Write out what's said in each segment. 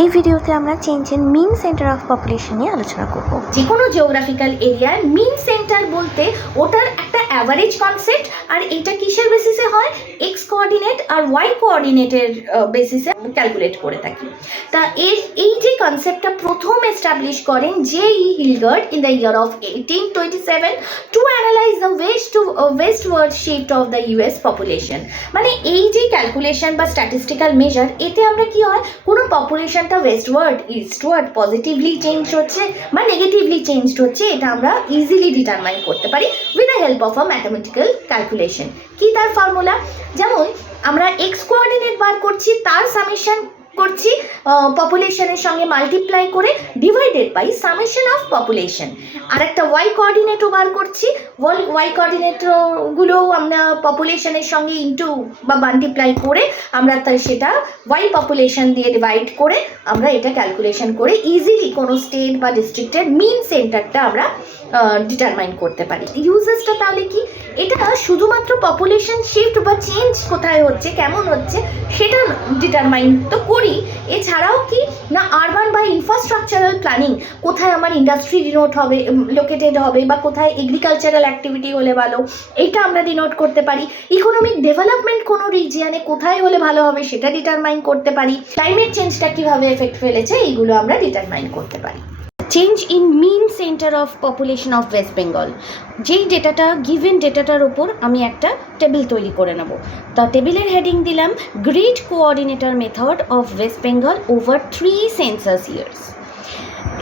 এই ভিডিওতে আমরা change in mean centre of population নিয়ে আলোচনা করব। যে কোনো জিওগ্রাফিক্যাল এরিয়ার মিন সেন্টার বলতে ওটার একটা অ্যাভারেজ কনসেপ্ট, আর এটা কিসের বেসিসে হয়? এক্স কোঅর্ডিনেট আর ওয়াই কোঅর্ডিনেটের বেসিসে ক্যালকুলেট করে থাকি। তা এই যে কনসেপ্টটা প্রথম এস্টাবলিশ করেন J.E. Hilgard in the year of 1827 to analyze the westward shift of the US population। মানে এই যে ক্যালকুলেশন বা স্ট্যাটিস্টিক্যাল মেজার, এতে আমরা কি হয়, কোনো পপুলেশনটা ওয়েস্টওয়ার্ড ইস্টওয়ার্ড পজিটিভলি চেঞ্জ হচ্ছে বা নেগেটিভলি চেঞ্জ হচ্ছে, এটা আমরা ইজিলি ডিটারমাইন করতে পারি with the help of a mathematical calculation. কি তার ফর্মুলা? যেমন আমরা এক্স কোঅর্ডিনেট বার করছি, তার সামেশন করছি পপুলেশনের সঙ্গে মাল্টিপ্লাই করে divided by summation of population. আর একটা ওয়াই কোঅর্ডিনেটও বার করছি, ওয়াই কোঅর্ডিনেটগুলো আমরা পপুলেশনের সঙ্গে ইন্টু বা মাল্টিপ্লাই করে আমরা সেটা ওয়াই পপুলেশন দিয়ে ডিভাইড করে আমরা এটা ক্যালকুলেশন করে ইজিলি কোনো স্টেট বা ডিস্ট্রিক্টের মিন সেন্টারটা আমরা ডিটারমাইন করতে পারি। ইউজেসটা তাহলে কি? এটা শুধুমাত্র পপুলেশন শিফট বা চেঞ্জ কোথায় হচ্ছে, কেমন হচ্ছে সেটা ডিটারমাইন তো করি, এছাড়াও কি না আরবান বা ইনফ্রাস্ট্রাকচারাল প্ল্যানিং, কোথায় আমার ইন্ডাস্ট্রি ডিনোট হবে, লোকেটেড হবে, বা কোথায় এগ্রিকালচারাল অ্যাক্টিভিটি হলে ভালো, এইটা আমরা ডিনোট করতে পারি। ইকোনমিক ডেভেলপমেন্ট কোনো রিজিয়নে কোথায় হলে ভালো হবে সেটা ডিটারমাইন করতে পারি। ক্লাইমেট চেঞ্জটা কীভাবে এফেক্ট ফেলেছে এইগুলো আমরা ডিটারমাইন করতে পারি। Change in mean centre of population of West Bengal, যেই ডেটাটা গিভেন ডেটাটার ওপর আমি একটা টেবিল তৈরি করে নেব। তা টেবিলের হেডিং দিলাম grid coordinator method of West Bengal over 3 census years.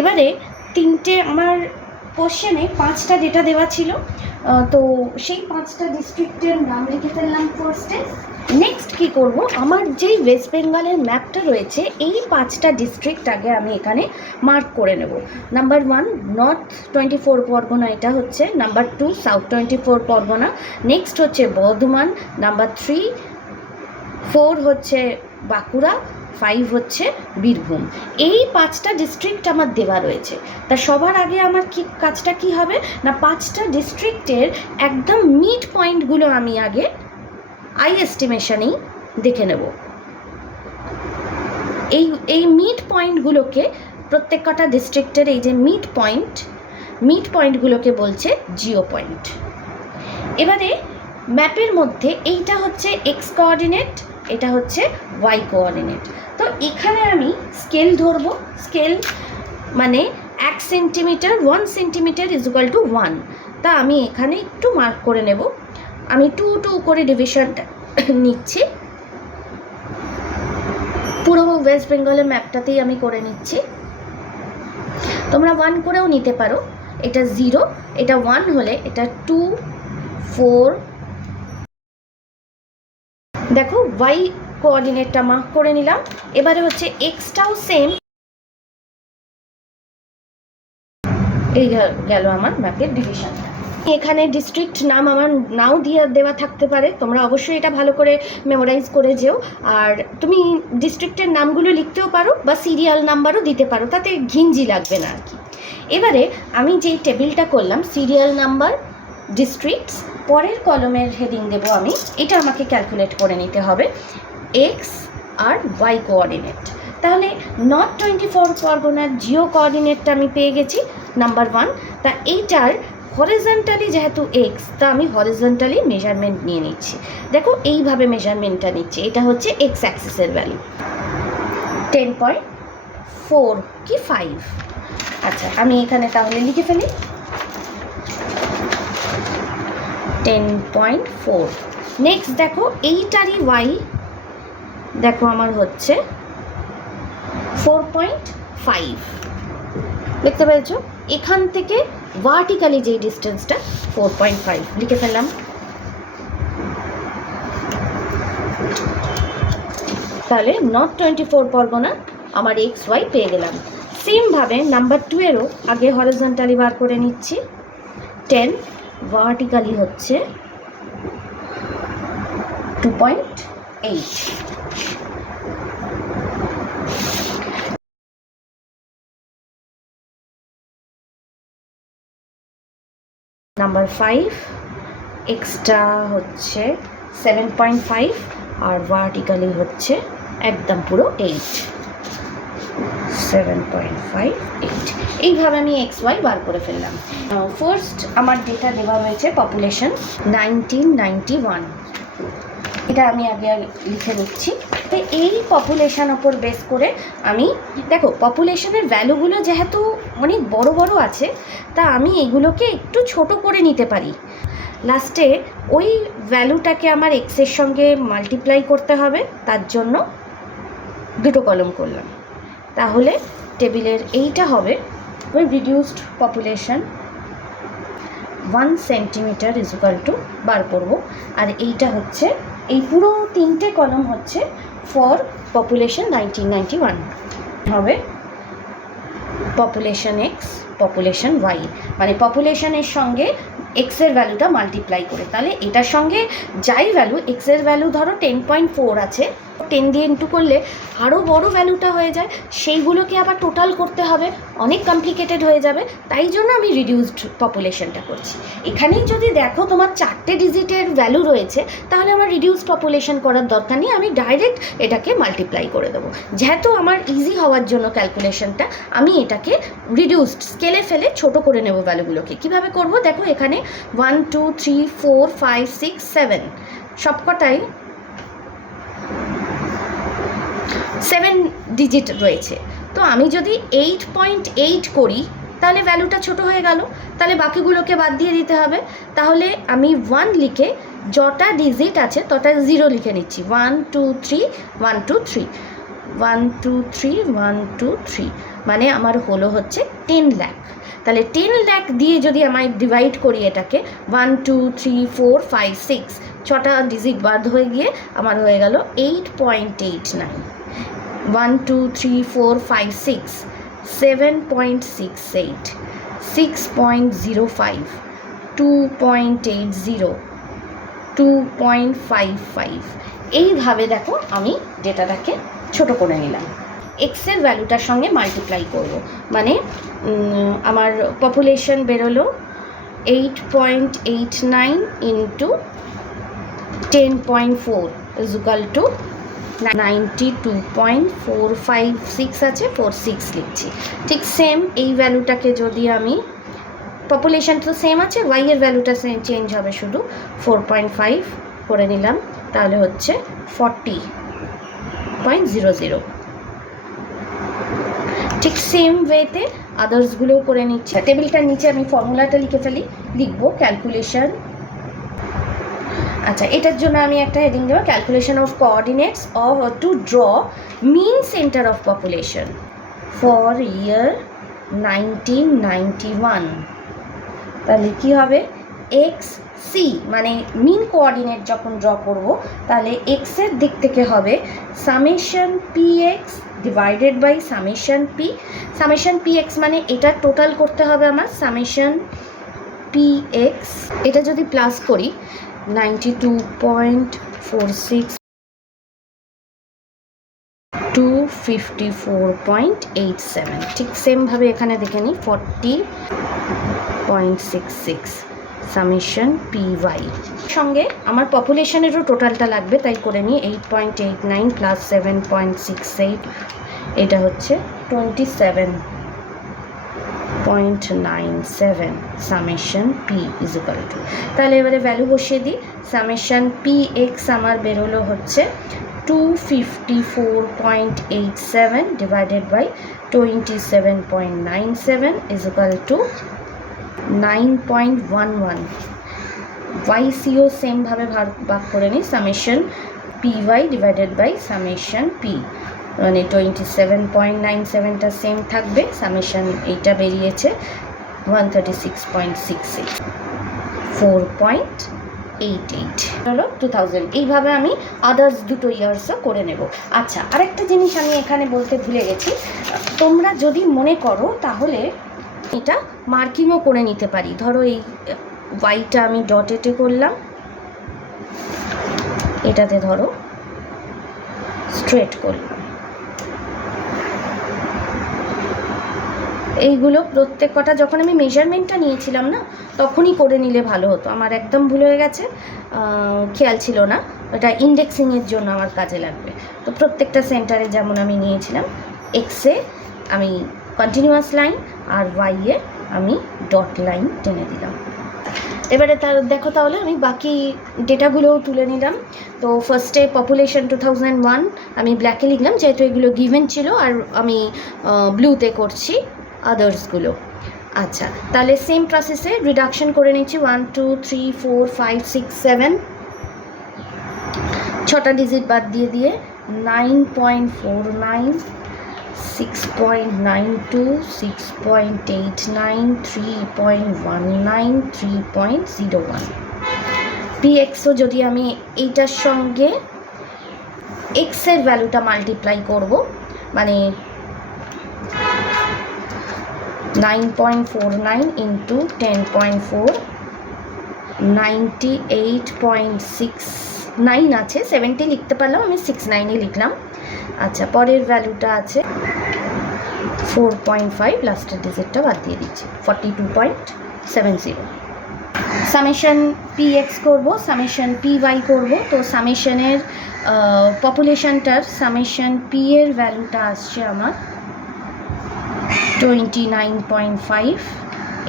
এবারে তিনটে আমার কোশ্চেনে 5টা ডেটা দেওয়া ছিল, তো সেই 5টা ডিস্ট্রিক্টের নাম লিখে ফেললাম ফার্স্টে। নেক্সট কি করব, আমার যেই ওয়েস্ট বেঙ্গলের ম্যাপটা রয়েছে এই 5টা ডিস্ট্রিক্ট আগে আমি এখানে মার্ক করে নেব। নাম্বার 1 নর্থ 24 পরগনা, এটা হচ্ছে। নাম্বার 2 সাউথ 24 পরগনা, নেক্সট হচ্ছে বর্ধমান, নাম্বার 3 4 হচ্ছে বাঁকুড়া, 5 হচ্ছে বীরভূম। এই 5টা ডিস্ট্রিক্ট আমার দেওয়া রয়েছে। তা সবার আগে আমার কাজটা কি হবে না, 5টা ডিস্ট্রিক্টের একদম মিড পয়েন্টগুলো আমি আগে আই এস্টিমেশনেই দেখে নেব। এই মিড পয়েন্টগুলোকে, প্রত্যেক কটা ডিস্ট্রিক্টের এই যে মিড পয়েন্টগুলোকে বলছে জিও পয়েন্ট। এবারে ম্যাপের মধ্যে এইটা হচ্ছে এক্স কোঅর্ডিনেট, এটা হচ্ছে ওয়াই কোঅর্ডিনেট। তো এখানে আমি স্কেল ধরবো। স্কেল মানে 1 centimetre, 1 centimetre is equal two 1। তা আমি এখানে একটু মার্ক করে নেব। আমি 2 করে ডিভিশনটা নিচ্ছি। পুরো ওয়েস্ট বেঙ্গলের ম্যাপটাতেই আমি করে নিচ্ছি। তোমরা 1 করেও নিতে পারো। এটা 0, এটা 1 হলে এটা 2 4। দেখো ওয়াই কোঅর্ডিনেটটা মার্ক করে নিলাম। এবারে হচ্ছে এক্সটাও সেম। এই গেল আমার ম্যাপের ডিভিশনটা। এখানে ডিস্ট্রিক্ট নাম আমার নাও দেওয়া থাকতে পারে, তোমরা অবশ্যই এটা ভালো করে মেমোরাইজ করে যেও। আর তুমি ডিস্ট্রিক্টের নামগুলো লিখতেও পারো বা সিরিয়াল নাম্বারও দিতে পারো, তাতে ঘিঞ্জি লাগবে না আর কি। এবারে আমি যেই টেবিলটা করলাম সিরিয়াল নাম্বার ডিস্ট্রিক্টস, পরের কলমের হেডিং দেব আমি। এটা আমাকে ক্যালকুলেট করে নিতে হবে এক্স আর ওয়াই কোঅর্ডিনেট। তাহলে নর্থ 24 পরগনার জিও কোঅর্ডিনেটটা আমি পেয়ে গেছি নাম্বার 1। তা এইটার হরিজন্টালি যেহেতু এক্স, তা আমি হরিজন্টালি মেজারমেন্ট নিয়ে নিচ্ছি। দেখো এইভাবে মেজারমেন্টটা নিচ্ছি। এটা হচ্ছে এক্স অ্যাক্সিসের ভ্যালু 10.4 কি 5। আচ্ছা আমি এখানে তাহলে লিখে ফেলি 10.4। নেক্সট দেখো এইটারই ওয়াই, দেখো আমার হচ্ছে 4.5। দেখতে পেয়েছো? এখান থেকে ভার্টিক্যালি যেই ডিস্টেন্সটা 4.5 লিখে ফেললাম। তাহলে নর্থ 24 পরগনা আমার এক্স ওয়াই পেয়ে গেলাম। সেমভাবে নাম্বার 2 এরও আগে হরিজন্টালি বার করে নিচ্ছি 10, ভার্টিক্যালি হচ্ছে 2.8। নাম্বার 5 এক্সট্রা হচ্ছে 7.5 আর ভার্টিক্যালি হচ্ছে একদম পুরো 8। 7.58 এইভাবে আমি এক্স ওয়াই বার করে ফেললাম। ফার্স্ট আমার ডেটা দেওয়া হয়েছে পপুলেশন 1991, এটা আমি আগে লিখে নিচ্ছি। তো এই পপুলেশন ওপর বেস করে আমি দেখো পপুলেশনের ভ্যালুগুলো যেহেতু অনেক বড় বড় আছে, তা আমি এগুলোকে একটু ছোট করে নিতে পারি। লাস্টে ওই ভ্যালুটাকে আমার এক্সের সঙ্গে মাল্টিপ্লাই করতে হবে, তার জন্য দুটো কলম করলাম। তাহলে টেবিলের এইটা হবে ওই reduced population 1 centimetre is equal to বার করবো। আর এইটা হচ্ছে এই পুরো তিনটে কলম হচ্ছে ফর পপুলেশন 1991 হবে পপুলেশন এক্স পপুলেশন ওয়াই, মানে পপুলেশনের সঙ্গে এক্সের ভ্যালুটা মাল্টিপ্লাই করে। তাহলে এটার সঙ্গে যাই ভ্যালু, এক্সের ভ্যালু ধরো 10.4 আছে, 10 দিয়ে ইন্টু করলে আরও বড় ভ্যালুটা হয়ে যায়, সেইগুলোকে আবার টোটাল করতে হবে, অনেক কমপ্লিকেটেড হয়ে যাবে। তাই জন্য আমি রিডিউসড পপুলেশনটা করছি। এখানেই যদি দেখো তোমার 4টে ডিজিটের ভ্যালু রয়েছে, তাহলে আমার রিডিউসড পপুলেশন করার দরকার নেই, আমি ডাইরেক্ট এটাকে মাল্টিপ্লাই করে দেবো। যেহেতু আমার ইজি হওয়ার জন্য ক্যালকুলেশনটা, আমি এটাকে রিডিউসড স্কেলে ফেলে ছোট করে নেব ভ্যালুগুলোকে। কীভাবে করব দেখো, এখানে 1 2 3 4 5 6 7 সবকটাই 7 ডিজিট রয়েছে। তো আমি যদি 8.8 করি তাহলে ভ্যালুটা ছোট হয়ে গেল, তাহলে বাকিগুলোকে বাদ দিয়ে দিতে হবে। তাহলে আমি 1 লিখে যটা ডিজিট আছে তটা 0 লিখে নিচ্ছি। 1 2 3 1 2 3 1 2 3 1 2 3, মানে আমার হলো হচ্ছে 10 লাখ। তাহলে 10 লাখ দিয়ে যদি আমায় ডিভাইড করি এটাকে 1 2 3 4 5 6, ছটা ডিজিট বাদ হয়ে গিয়ে আমার হয়ে গেল 8.89। 1 2 3 4 5 6 7.68 6.05 2.80 2.55। এইভাবে দেখো আমি ডেটাটাকে ছোট করে নিলাম। এক্সের ভ্যালুটার সঙ্গে মাল্টিপ্লাই করব, মানে আমার পপুলেশন বেরোলো 8.89 ইন্টু 10.4 ইজ ইকুয়াল টু 92.456 আছে, 46 লিখছি। ঠিক সেম এই ভ্যালুটাকে যদি আমি, পপুলেশন তো সেম আছে, ওয়াই এর ভ্যালুটা চেঞ্জ হবে শুধু, 4.5 করে নিলাম, তাহলে হচ্ছে 40.00। ঠিক সেম ওয়েতে আদার্সগুলোও করে নিচ্ছে। টেবিলটার নিচে আমি ফর্মুলাটা লিখে ফেলি, লিখবো ক্যালকুলেশন। আচ্ছা, এটার জন্য আমি একটা হেডিং দেবো, calculation of coordinates to draw mean centre of population for year 1991। তাহলে কী হবে, এক্স সি মানে মিন কোঅর্ডিনেট যখন ড্র করব, তাহলে এক্সের দিক থেকে হবে summation P X divided by summation P. Summation P X মানে এটা টোটাল করতে হবে আমার, সামেশন পি এক্স। এটা যদি প্লাস করি 92.46 254.87, ঠিক সেমভাবে এখানে দেখে নিই 40.66 সামেশন পি ওয়াই। সঙ্গে আমার পপুলেশনেরও টোটালটা লাগবে, তাই করে নিই 8.89 প্লাস 7.68, এটা হচ্ছে 27.97 summation P is equal two. তাহলে এবারে ভ্যালু বসিয়ে দিই। সামেশন পি এক্স আমার বেরোলো হচ্ছে 254.87 divided by 27.97 is equal to 9.11। ওয়াইসিও সেমভাবে ভাগ করে নিই, summation P Y divided by summation P, মানে 27.97টা সেম থাকবে, সামেশন এইটা বেরিয়েছে 136.66 4.88 হলো 2000। এইভাবে আমি আদার্স দুটো ইয়ার্সও করে নেব। আচ্ছা, আরেকটা জিনিস আমি এখানে বলতে ভুলে গেছি, তোমরা যদি মনে করো তাহলে এটা মার্কিংও করে নিতে পারি। ধরো এই ওয়াইটা আমি ডটেটে করলাম, এটাতে ধরো স্ট্রেট করলাম। এইগুলো প্রত্যেক কটা যখন আমি মেজারমেন্টটা নিয়েছিলাম না, তখনই করে নিলে ভালো হতো। আমার একদম ভুল হয়ে গেছে, খেয়াল ছিল না, এটা ইন্ডেক্সিংয়ের জন্য আমার কাজে লাগবে। তো প্রত্যেকটা সেন্টারে যেমন আমি নিয়েছিলাম, এক্সে আমি কন্টিনিউয়াস লাইন আর ওয়াইয়ে আমি ডট লাইন টেনে দিলাম। এবারে দেখো তাহলে আমি বাকি ডেটাগুলোও তুলে নিলাম। তো ফার্স্টে পপুলেশন 2001 আমি ব্ল্যাকে লিখলাম যেহেতু এগুলো গিভেন ছিল, আর আমি ব্লুতে করছি আদার্সগুলো। আচ্ছা, তাহলে সেম প্রসেসে রিডাকশন করে নিচ্ছি 1 2 3 4 5 6 7, 6টা ডিজিট বাদ দিয়ে 9.49, 6.92, 6.89, 3.19, 3.01। pxও যদি আমি এইটার সঙ্গে এক্সের ভ্যালুটা মাল্টিপ্লাই করব, মানে 9.49 ইন্টু 10.4, 98.69 আছে, 70 লিখতে পারলাম, আমি 69ই লিখলাম। আচ্ছা, পরের ভ্যালুটা আছে 4.5, লাস্টের ডিজিটটা বাদ দিয়ে দিচ্ছি 42.70। সামেশন px করব, সামেশন py করব। তো সামেশনের পপুলেশনটার সামেশন p এর ভ্যালুটা আসছে আমার 29.5,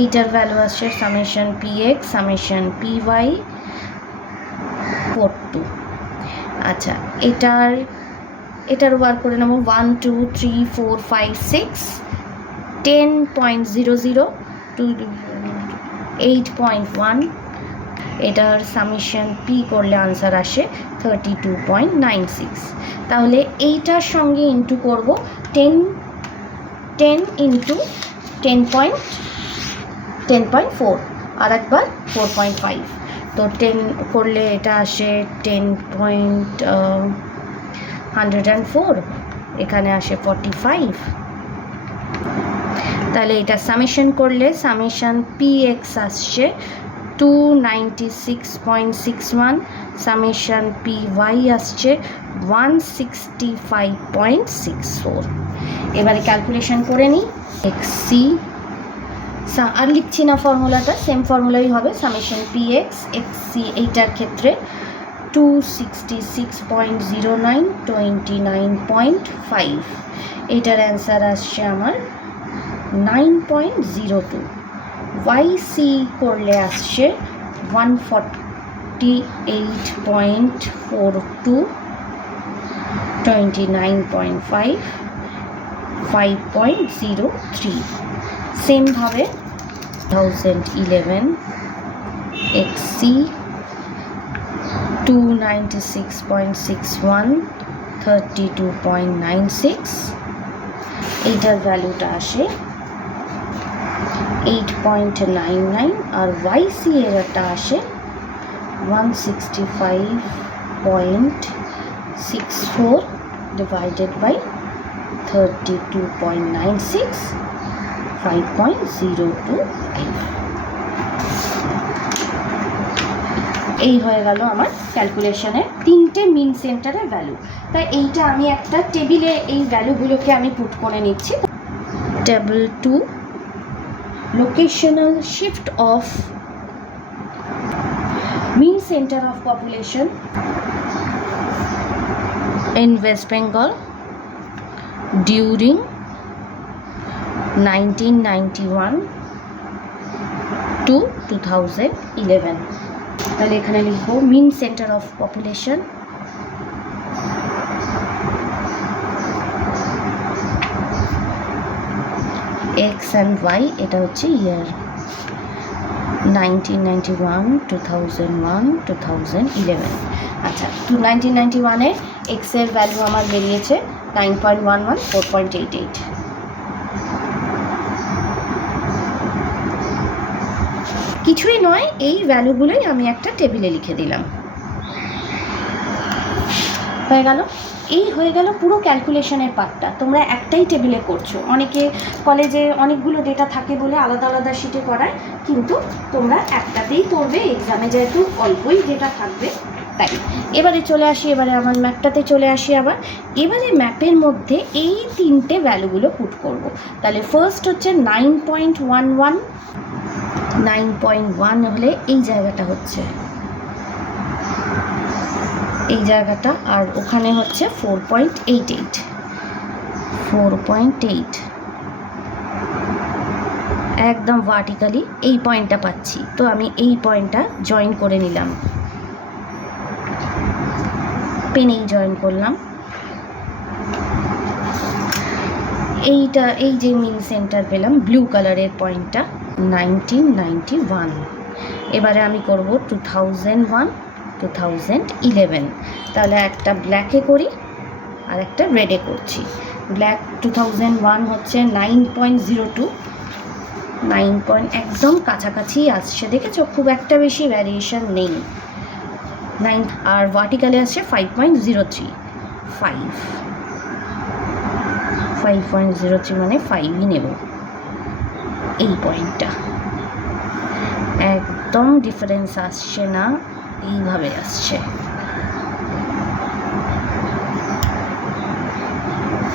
এইটার ভ্যালু আসছে সামেশন px, সামেশন py 42। আচ্ছা, এটার ওয়ার্ক করে নেব 1 2 3 4 5 6, 10.00 to 8.1। এটার সামেশন পি করলে আনসার আসে 32.96। তাহলে এইটার সঙ্গে ইন্টু করব 10 ইন্টু 10.4 আর একবার 4.5। তো 10 করলে এটা আসে 10.104, এখানে আসে 45। তাহলে এটা সামেশন করলে সামেশন px আসছে 296.61, সামেশন py আসছে 165.64। এবারে ক্যালকুলেশন করে নিই। xc আর লিখছি না ফর্মুলাটা, সেম ফর্মুলাই হবে। সামেশন px xc এইটার ক্ষেত্রে 266.09, 29.5, এইটার অ্যান্সার আসছে আমার 9.02। yc করলে আসছে 148.42, 29.5, 5.03। সেমভাবে 2011 xc 296.61, 32.96, এইটার ভ্যালুটা আসে 8.99, আর yc এরটা আসে 165.64 ডিভাইডেড বাই 32.96, 5.025। এই হয়ে গেল আমার ক্যালকুলেশনের তিনটে মিন সেন্টারের ভ্যালু। তাই এইটা আমি একটা টেবিলে এই ভ্যালুগুলোকে আমি পুট করে নিচ্ছি। Table 2, locational shift of mean center of population in West Bengal during 1991 to 2011। তাহলে এখানে লিখব mean centre of population, X and Y, এটা হচ্ছে ইয়ার 1991, 2001, 2011। আচ্ছা, 1991-এ এক্সের ভ্যালু আমার বেরিয়েছে 9.11, 4.88। কিছুই নয়, এই ভ্যালুগুলোই আমি একটা টেবিলে লিখে দিলাম। হয়ে গেল। এই হয়ে গেল পুরো ক্যালকুলেশনের পার্টটা। তোমরা একটাই টেবিলে করছো, অনেকে কলেজে অনেকগুলো ডেটা থাকে বলে আলাদা আলাদা শিটে করায়, কিন্তু তোমরা একটাতেই করবে, এক্সামে যেহেতু অল্পই ডেটা থাকবে তাই। এবারে চলে আসি, এবারে আমার ম্যাপটাতে চলে আসি আবার। এবারে ম্যাপের মধ্যে এই তিনটে ভ্যালুগুলো পুট করব। তাহলে ফার্স্ট হচ্ছে 9.11, 9.1 হলে এই জায়গাটা হচ্ছে এই জায়গাটা, আর ওখানে হচ্ছে 4.88, 4.8, একদম ভার্টিক্যালি এই পয়েন্টটা পাচ্ছি, তো আমি এই পয়েন্টটা জয়েন করে নিলাম, পেনেই জয়েন করলাম। এই যে মিন সেন্টার পেলাম ব্লু কালারের পয়েন্টটা 1991। এবারে আমি করব 2001 2011। তাহলে একটা ব্ল্যাকে করি আর একটা রেডে করছি। ব্ল্যাক 2001 হচ্ছে 9.02, 9 একদম কাছাকাছি আসছে, দেখেছো খুব একটা বেশি ভ্যারিয়েশন নেই। 9 আর ভার্টিক্যালে আসছে 5.03, 5.03 মানে 5ই নেব। এই পয়েন্টটা একদম ডিফারেন্স আসছে না, এইভাবে আসছে।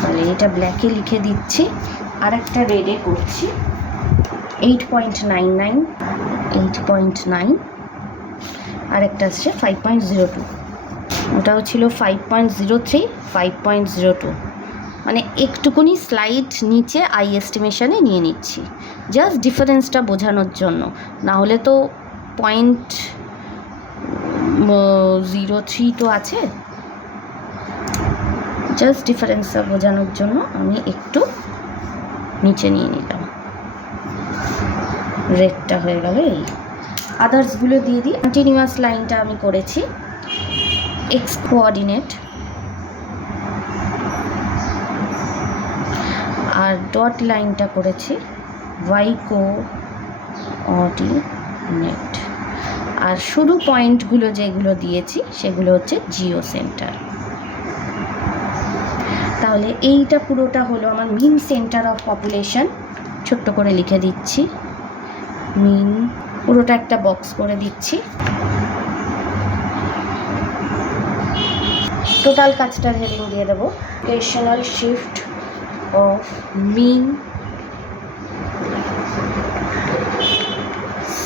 তাহলে এটা ব্ল্যাকে লিখে দিচ্ছি, আর একটা রেডে করছি 8.99, 8.9, আর একটা আসছে 5.02, ওটাও ছিল 5.03, 5.02, মানে একটুকুনি স্লাইড নিচে আই এস্টিমেশনে নিয়ে নিচ্ছি, জাস্ট ডিফারেন্সটা বোঝানোর জন্য। না হলে তো 0.03 তো আছে, জাস্ট ডিফারেন্সটা বোঝানোর জন্য আমি একটু নিচে নিয়ে নিলাম। রেডটা হয়ে গেল। এই আদার্সগুলো দিয়ে দিই। কন্টিনিউয়াস লাইনটা আমি করেছি এক্স কোঅর্ডিনেট, আর ডট লাইনটা করেছি ওয়াই কোঅর্ডিনেট, আর শুরু পয়েন্টগুলো যেগুলো দিয়েছি সেগুলো হচ্ছে জিও সেন্টার। তাহলে এইটা পুরোটা হলো আমার মিন সেন্টার অফ পপুলেশন। ছোট্ট করে লিখে দিচ্ছি মিন, পুরোটা একটা বক্স করে দিচ্ছি। টোটাল কাজটার হেডিং দিয়ে দেবো locational shift of mean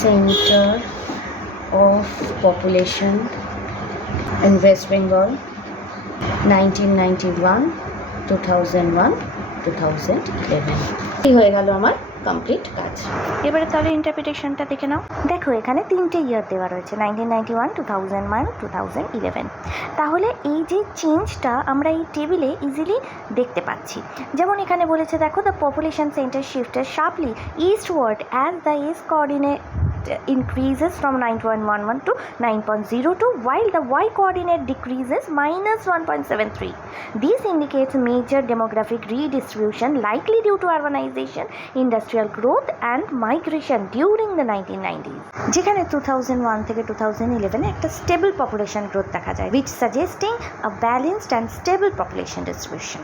centre of population in West Bengal 1991, 2001, 2011। এই হয়ে গেল আমার কমপ্লিট কাজ। এবারে তাহলে ইন্টারপ্রিটেশনটা দেখে নাও। দেখো এখানে 3টে ইয়ার দেওয়া রয়েছে, 1991, 2001, 2011। তাহলে এই যে চেঞ্জটা আমরা এই টেবিলে ইজিলি দেখতে পাচ্ছি। যেমন এখানে বলেছে দেখো, the population centre shifted sharply eastward as the S coordinate increases from 9.11 to 9.02, while the y coordinate decreases -1.73. This indicates major demographic redistribution likely due to urbanization, industrial growth and migration during the 1990s. যেখানে 2001 থেকে 2011 একটা stable population growth দেখা যায়, which suggesting a balanced and stable population distribution.